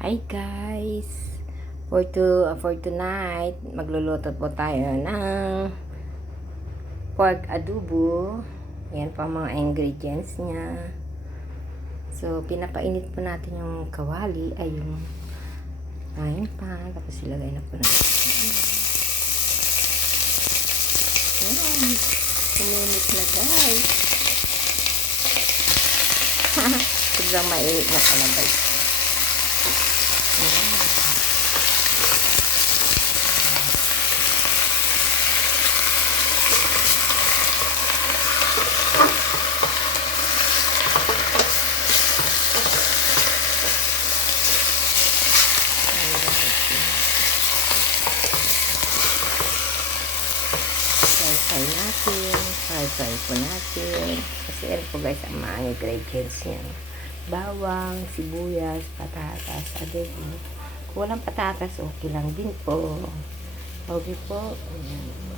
Hi guys! For tonight, magluluto po tayo ng pork adobo. Yan po ang mga ingredients niya. So, pinapainit po natin yung kawali, ay yung frying pan. Tapos ilagay na po natin. Yan. Kuminit na guys. Sobrang mainit na pala guys. Fry po natin. Kasi yan po guys ang mga ingredients niya. Bawang, sibuyas, patatas, adobo. Kung walang patatas, okay lang din po. Okay po.